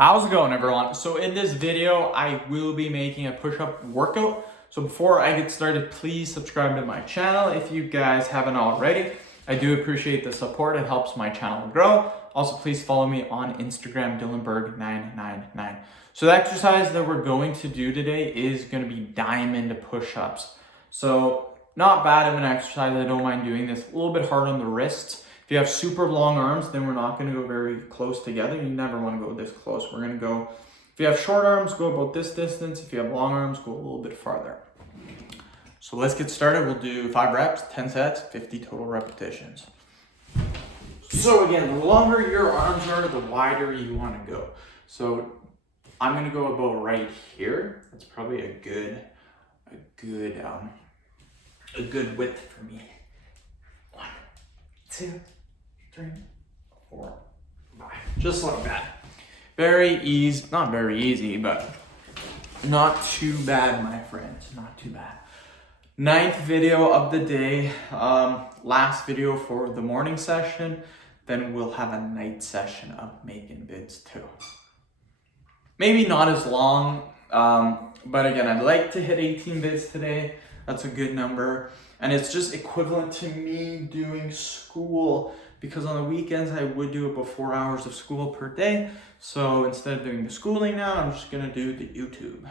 How's it going, everyone? So in this video, I will be making a push-up workout. So before I get started, please subscribe to my channel if you guys haven't already. I do appreciate the support. It helps my channel grow. Also, please follow me on Instagram, Dylanberg999. So the exercise that we're going to do today is going to be diamond push-ups. So not bad of an exercise. I don't mind doing this. A little bit hard on the wrists. If you have super long arms, then we're not going to go very close together. You never want to go this close. We're going to go, if you have short arms, go about this distance. If you have long arms, go a little bit farther. So let's get started. We'll do 5 reps, 10 sets, 50 total repetitions. So again, the longer your arms are, the wider you want to go. So I'm going to go about right here. That's probably a good width for me. 1, 2, 3, 4, 5. Just like that. Very easy, not very easy, but not too bad, my friends. Not too bad. 9th video of the day. Last video for the morning session. Then we'll have a night session of making vids too. Maybe not as long, but again, I'd like to hit 18 vids today. That's a good number. And it's just equivalent to me doing school, because on the weekends I would do about 4 hours of school per day. So instead of doing the schooling now, I'm just gonna do the YouTube.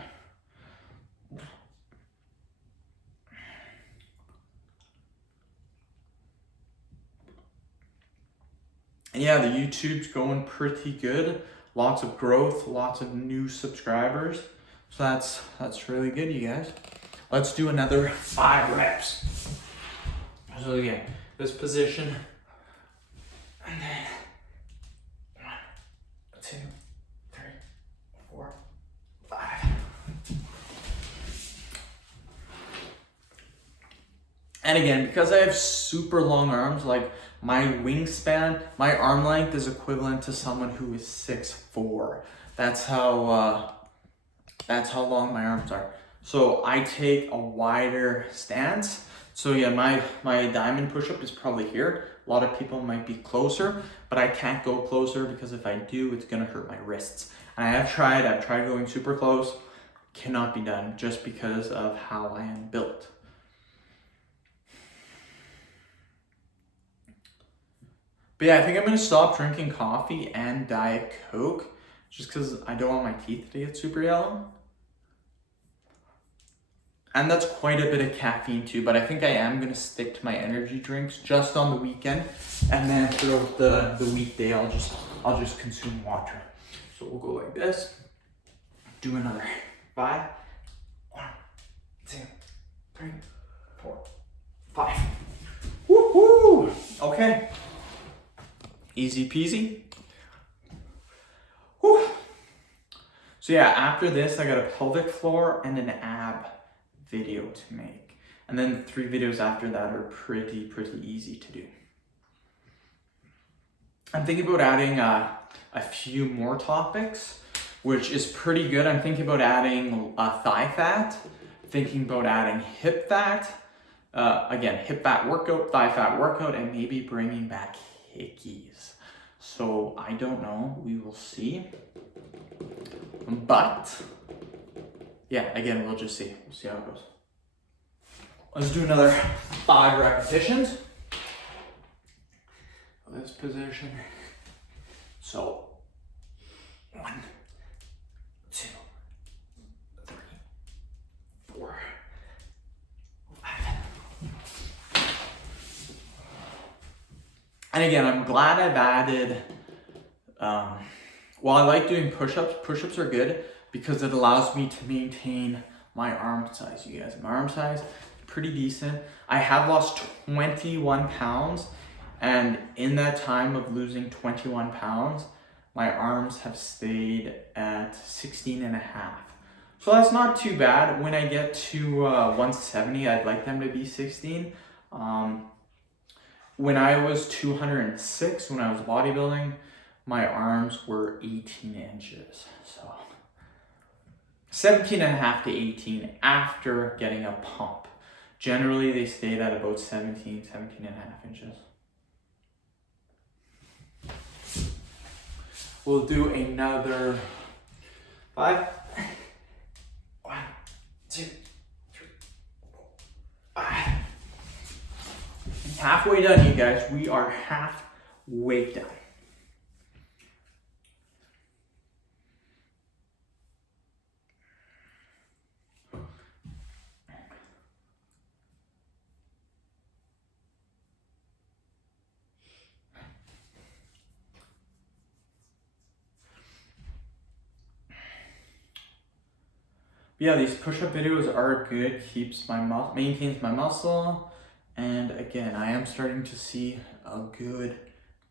And yeah, the YouTube's going pretty good. Lots of growth, lots of new subscribers. So that's really good, you guys. Let's do another 5 reps. So again, this position. And then 1, 2, 3, 4, 5. And again, because I have super long arms, like my wingspan, my arm length is equivalent to someone who is 6'4". That's how long my arms are. So I take a wider stance. So yeah, my diamond push-up is probably here. A lot of people might be closer, but I can't go closer because if I do, it's gonna hurt my wrists. And I've tried going super close. Cannot be done just because of how I am built. But yeah, I think I'm gonna stop drinking coffee and Diet Coke just because I don't want my teeth to get super yellow. And that's quite a bit of caffeine too, but I think I am gonna stick to my energy drinks just on the weekend, and then throughout the weekday I'll just consume water. So we'll go like this. Do another 5. 1, 2, 3, 4, 5. Woohoo! Okay. Easy peasy. Whew. So yeah, after this I got a pelvic floor and an ab video to make. And then the 3 videos after that are pretty easy to do. I'm thinking about adding a few more topics, which is pretty good. I'm thinking about adding thigh fat, thinking about adding hip fat, again, hip fat workout, thigh fat workout, and maybe bringing back hickeys. So I don't know, we will see. But yeah, again, we'll just see. We'll see how it goes. Let's do another 5 repetitions. This position. So 1, 2, 3, 4, 5. And again, I'm glad I've added, while I like doing push-ups, push-ups are good because it allows me to maintain my arm size, you guys. My arm size, pretty decent. I have lost 21 pounds, and in that time of losing 21 pounds, my arms have stayed at 16.5. So that's not too bad. When I get to 170, I'd like them to be 16. When I was 206, when I was bodybuilding, my arms were 18 inches. So 17.5 to 18 after getting a pump. Generally, they stayed at about 17.5 inches. We'll do another 5. 1, 2, 3, 4, 5. Halfway done, you guys. We are halfway done. Yeah, these push-up videos are good, maintains my muscle, and again, I am starting to see a good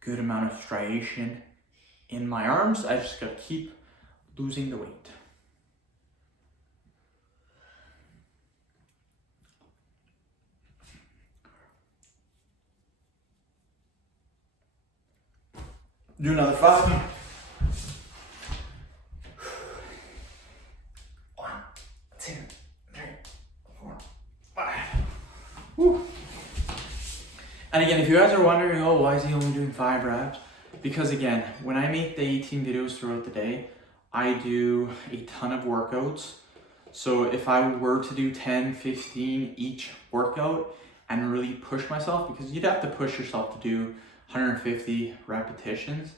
amount of striation in my arms. I just gotta keep losing the weight. Do another 5. 1, 2, 3, 4, 5. Woo. And again, if you guys are wondering, oh, why is he only doing 5 reps? Because again, when I make the 18 videos throughout the day, I do a ton of workouts. So if I were to do 10, 15 each workout and really push myself, because you'd have to push yourself to do 150 repetitions,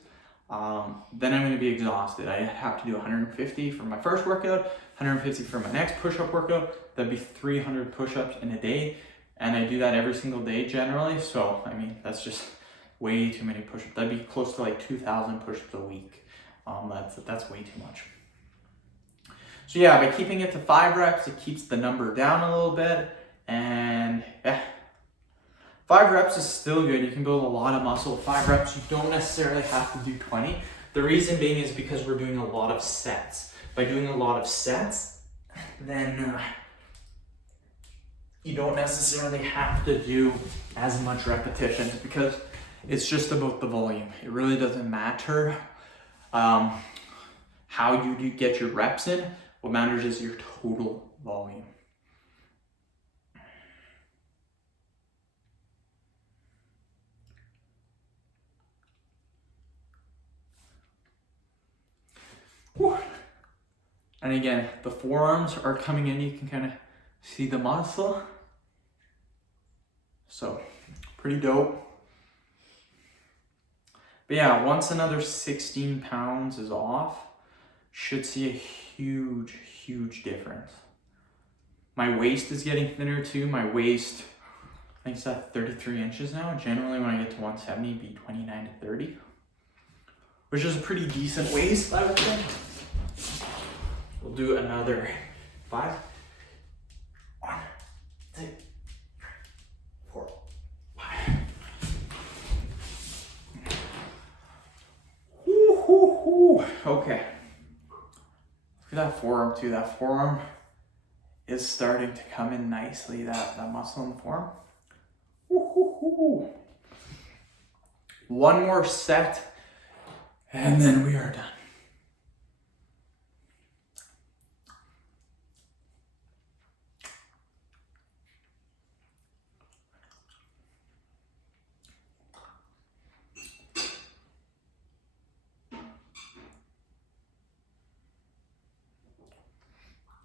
then I'm going to be exhausted. I have to do 150 for my first workout, 150 for my next push-up workout. That'd be 300 push-ups in a day. And I do that every single day generally. So, I mean, that's just way too many push-ups. That'd be close to like 2,000 push-ups a week. That's way too much. So yeah, by keeping it to 5 reps, it keeps the number down a little bit. And yeah, 5 reps is still good. You can build a lot of muscle with 5 reps. You don't necessarily have to do 20. The reason being is because we're doing a lot of sets. By doing a lot of sets, then you don't necessarily have to do as much repetitions because it's just about the volume. It really doesn't matter how you do get your reps in. What matters is your total volume. Whew. And again, the forearms are coming in. You can kind of see the muscle. So, pretty dope. But yeah, once another 16 pounds is off, should see a huge difference. My waist is getting thinner too. My waist, I think it's at 33 inches now. Generally when I get to 170, it'd be 29 to 30. Which is a pretty decent waist, I would think. We'll do another 5. 1, 2, 3, 4, 5. Okay. Look at that forearm too. That forearm is starting to come in nicely. That muscle in the forearm. One more set, and then we are done.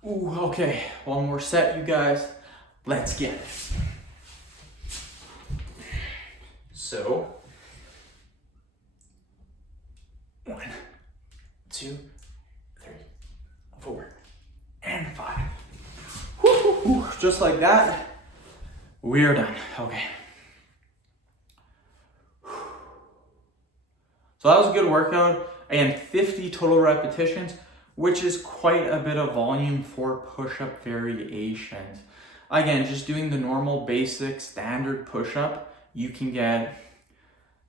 Ooh, okay, one more set, you guys. Let's get it. So, 1, 2, 3, 4, and 5. Just like that, we are done. Okay. So that was a good workout. Again, 50 total repetitions, which is quite a bit of volume for push-up variations. Again, just doing the normal basic standard push-up, you can get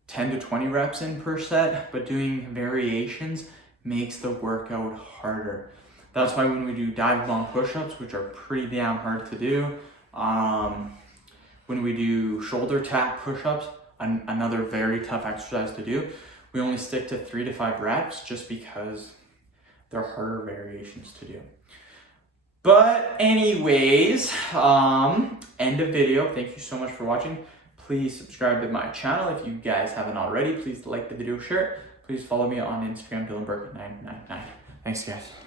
10 to 20 reps in per set, but doing variations makes the workout harder. That's why when we do dive bomb push-ups, which are pretty damn hard to do, when we do shoulder tap push-ups, another very tough exercise to do, we only stick to 3 to 5 reps just because they're harder variations to do. But anyways, end of video. Thank you so much for watching. Please subscribe to my channel if you guys haven't already. Please like the video, share it. Please follow me on Instagram, Dylan Burke 999. Thanks, guys.